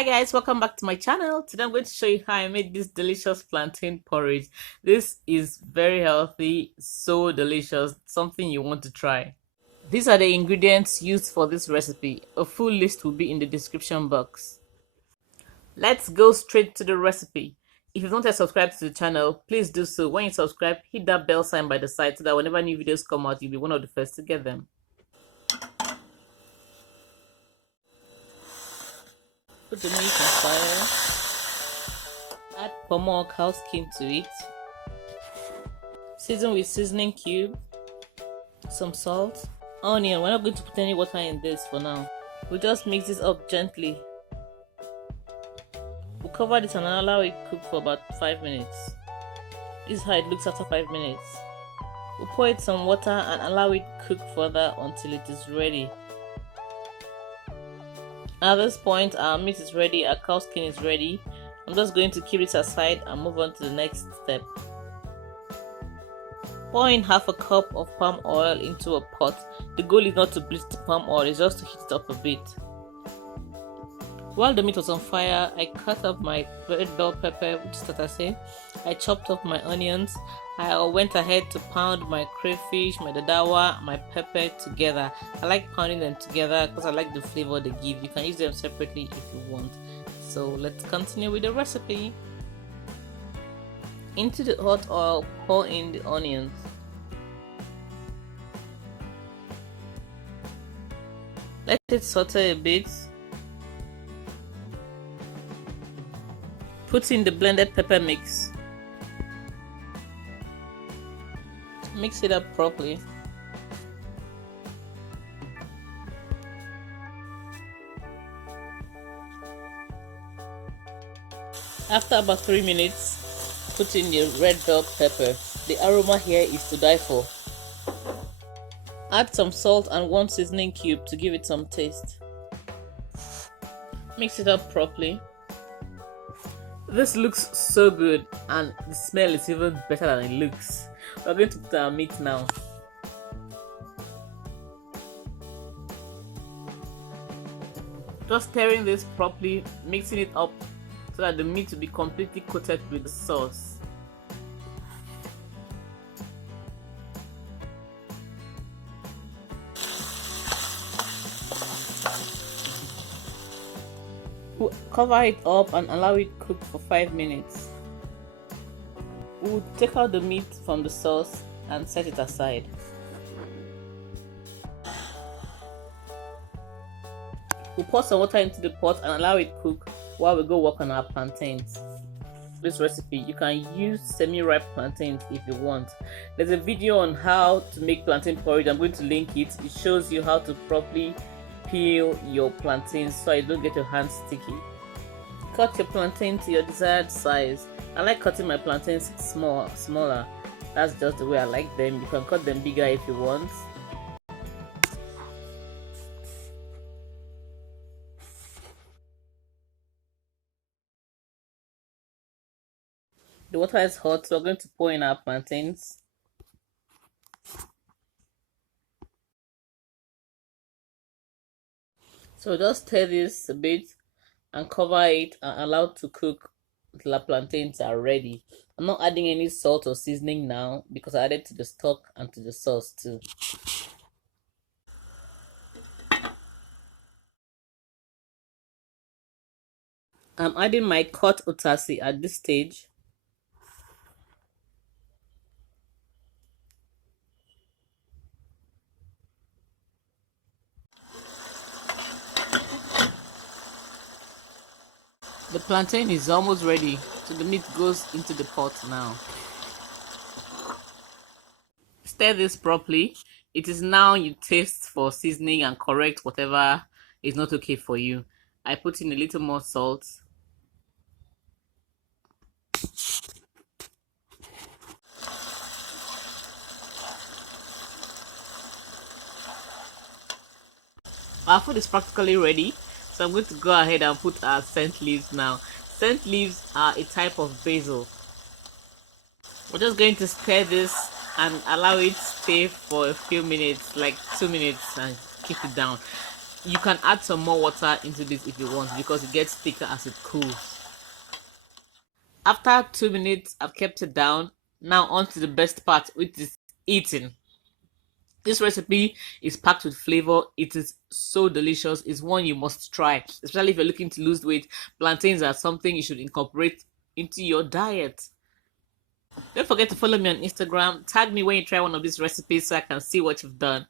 Hi guys, welcome back to my channel. Today I'm going to show you how I made this delicious plantain porridge. This is very healthy, so delicious, something you want to try. These are the ingredients used for this recipe. A full list will be in the description box. Let's go straight to the recipe. If you've not yet subscribed to the channel, please do so. When you subscribe, hit that bell sign by the side so that whenever new videos come out, you'll be one of the first to get them. Put the meat on fire. Add pomo or cow skin to it. Season with seasoning cube, some salt, onion. We're not going to put any water in this for now. We'll just mix this up gently. We'll cover this and allow it to cook for about 5 minutes. This is how it looks after 5 minutes. We'll pour it some water and allow it to cook further until it is ready. At this point, our meat is ready, our cow skin is ready. I'm just going to keep it aside and move on to the next step. Pour in half a cup of palm oil into a pot. The goal is not to bleach the palm oil, it's just to heat it up a bit. While the meat was on fire, I cut up my red bell pepper, which is Utazi. I chopped up my onions. I went ahead to pound my crayfish, my dadawa, my pepper together. I like pounding them together because I like the flavor they give. You can use them separately if you want. So let's continue with the recipe. Into the hot oil, pour in the onions. Let it saute a bit. Put in the blended pepper mix. Mix it up properly. After about 3 minutes, put in the red bell pepper. The aroma here is to die for. Add some salt and 1 seasoning cube to give it some taste. Mix it up properly. This looks so good and the smell is even better than it looks. We're going to put our meat now. Just stirring this properly, mixing it up so that the meat will be completely coated with the sauce. We'll cover it up and allow it to cook for 5 minutes. We'll take out the meat from the sauce and set it aside. We'll pour some water into the pot and allow it to cook while we go work on our plantains. This recipe, you can use semi-ripe plantains if you want. There's a video on how to make plantain porridge. I'm going to link it. It shows you how to properly peel your plantains so you don't get your hands sticky. Cut your plantain to your desired size. I like cutting my plantains smaller. That's just the way I like them. You can cut them bigger if you want. The water is hot, so we're going to pour in our plantains. So just stir this a bit and cover it and allow it to cook until our plantains are ready. I'm not adding any salt or seasoning now because I added to the stock and to the sauce too. I'm adding my cut Utazi at this stage. The plantain is almost ready, so the meat goes into the pot now. Stir this properly. It is now you taste for seasoning and correct whatever is not okay for you. I put in a little more salt. Our food is practically ready. So I'm going to go ahead and put our scent leaves now. Scent leaves are a type of basil. We're just going to stir this and allow it to stay for a few minutes, like 2 minutes, and keep it down. You can add some more water into this if you want because it gets thicker as it cools. After 2 minutes, I've kept it down. Now on to the best part, which is eating. This recipe is packed with flavor. It is so delicious. It's one you must try, especially if you're looking to lose weight. Plantains are something you should incorporate into your diet. Don't forget to follow me on Instagram. Tag me when you try one of these recipes so I can see what you've done.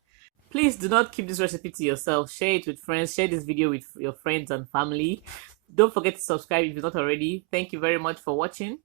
Please do not keep this recipe to yourself. Share it with friends. Share this video with your friends and family. Don't forget to subscribe if you're not already. Thank you very much for watching.